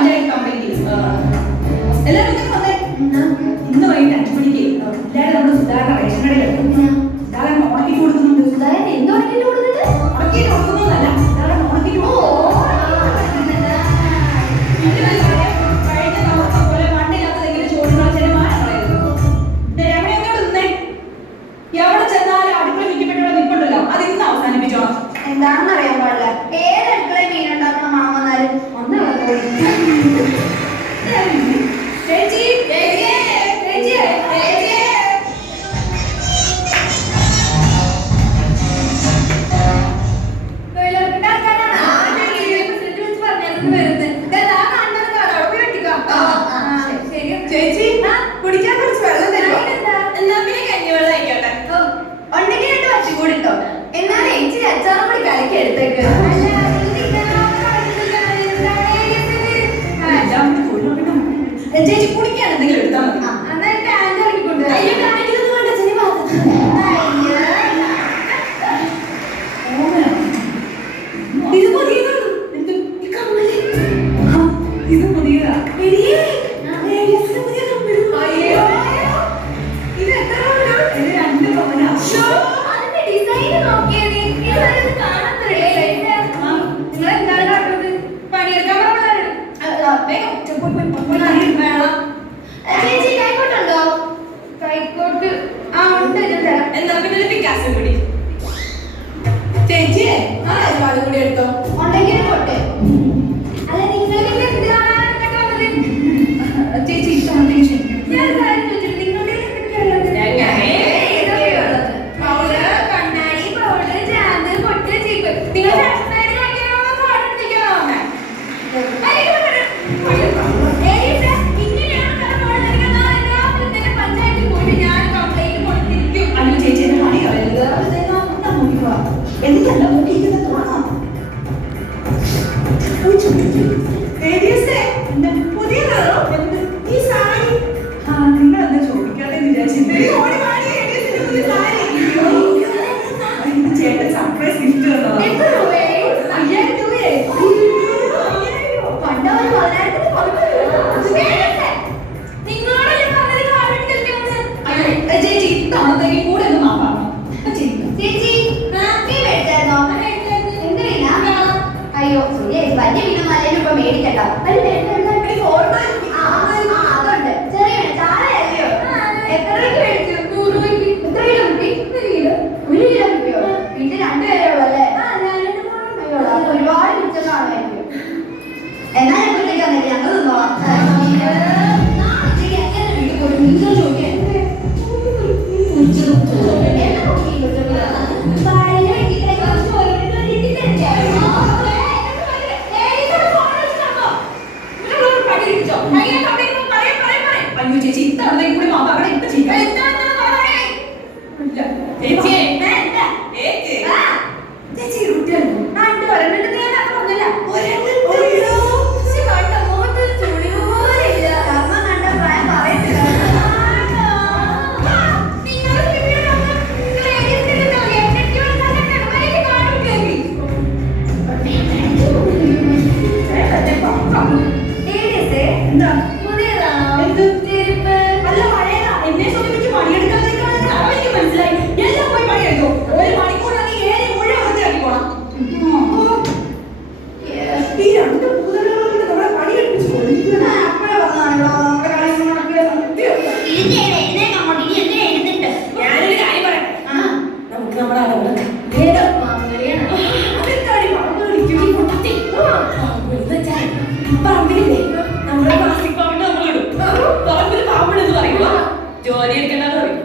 Panchayat complaint എല്ലാവരും വന്നേ. ഇന്ന് വൈകിട്ട് 5 മണിക്ക് എല്ലാവരും നമ്മുടെ സുധാരണ റേഷൻ കടയിലെത്തും. സുധാരണ ഉണക്കിട്ട് കൊടുക്കുന്നുണ്ട്. സുധാരണ എന്ത് ഉണക്കിട്ട് കൊടുക്കുന്നുണ്ട്? ഉണക്കിട്ട് കൊടുക്കുന്നതല്ല, സുധാരണ ഉണക്കിട്ട് എന്താണെന്ന് അറിയാൻ പാടില്ല. ഏത് അടുക്കള മീൻ ഉണ്ടാക്കുന്ന മാമ വന്നാലും ഒന്ന് ചേച്ചി കുടിക്കാൻ കുറച്ച് വെള്ളം തരുമോ? എന്നാ പിന്നെ കഞ്ഞിവെള്ളം ആയിക്കോട്ടെ. ഉണ്ടെങ്കിൽ 2 വറ്റി കൂടി ഇട്ടോ. എന്നാലും ഇച്ചിരി അച്ചാറും കൂടി കലക്കി എടുത്തേക്ക്. ചേച്ചി കുടിക്കാൻ എന്തെങ്കിലും എടുത്താൽ മതി. എന്നിട്ട് ആൻറ്റി ഇറക്കിക്കൊണ്ട് ഇത് പുതിയതാ. ചേച്ചി കൈക്കോട്ടുണ്ടോ? കൈക്കോട്ട് ആ ഉണ്ട്. എന്നാ പിന്നെ പിക്കാസ് കൂടി ചേച്ചി അത് കൂടി എടുത്തോ. ഉണ്ടെങ്കിൽ പോട്ടെ. അല്ല നിങ്ങൾ ചേച്ചി ഇഷ്ടമാണ്. ഞാൻ കാര്യം ചോദിച്ചിട്ട് നിങ്ങളുടെ കണ്ണാടി പൗഡർ ജാമ്പ് പൊട്ട് ചീപ്പ് നിങ്ങൾ എനിക്കല്ല നോക്കിയിരിക്കുന്നത് തുടങ്ങാം. പുതിയതാണോ ഈ സാരി? നിങ്ങളെന്താ ചോദിക്കാതെ വിചാരിച്ചിട്ട് ചേട്ടൻ സർപ്രൈസ് ഗിഫ്റ്റ് തന്നതാണ്. 5000 രൂപയെ പണ്ടവർ 10,000 ചേച്ചി ഇത്തവണത്തേക്ക് കൂടെ ഒന്ന് മാറാം. ചേച്ചി അയ്യോ വലിയ പിന്നെ മലയിൽ ഇപ്പൊ മേടിക്കട്ടോ. അതുണ്ട് ചെറിയ ചാലയോ? എത്ര രൂപയ്ക്ക് മേടിച്ചു? 100 രൂപയ്ക്ക്. എത്ര കിലോ കിട്ടി? 1 കിലോ കിട്ടിയോ? വീട്ടിൽ 2 പേരേ ഉള്ളൂ അല്ലേ? അപ്പൊ ഒരുപാട് മിച്ചം കാണുമായിരിക്കും. എന്നാ ഞങ്ങൾക്ക് തന്നില്ല, ഞങ്ങൾ തിന്നോളാം. അയ്യോ ചേച്ചി ഇത്തവണത്തേക്ക് കൂടി മാറാം. ഇപ്പൊ ചെയ്യാം. ചേച്ചി കുട്ടിയാണ് എന്താ അല്ല മഴയതാ. എന്നെ സംബന്ധിച്ച് പണിയെടുക്കാതിരിക്കാൻ എനിക്ക് മനസ്സിലായി. എല്ലാം പോയി പണിയെടുത്തു. 1 മണിക്കൂറാണ് 7 മുഴുവൻ വൃത്തിയാക്കി പോണം. ഈ 2 പൂതകളോട് നമ്മളെ പണിയെടുപ്പിച്ചു ഞാനൊരു കാര്യം പറയാം. നമുക്ക് നമ്മുടെ നമ്മുടെ പ്ലാസ്റ്റിക് പാമ്പിന് നമ്മൾ ഇടും. പറമ്പിൽ പാമ്പിടെന്ന് പറയുമ്പോ ജോലി എടുക്കേണ്ടെന്ന് പറയും.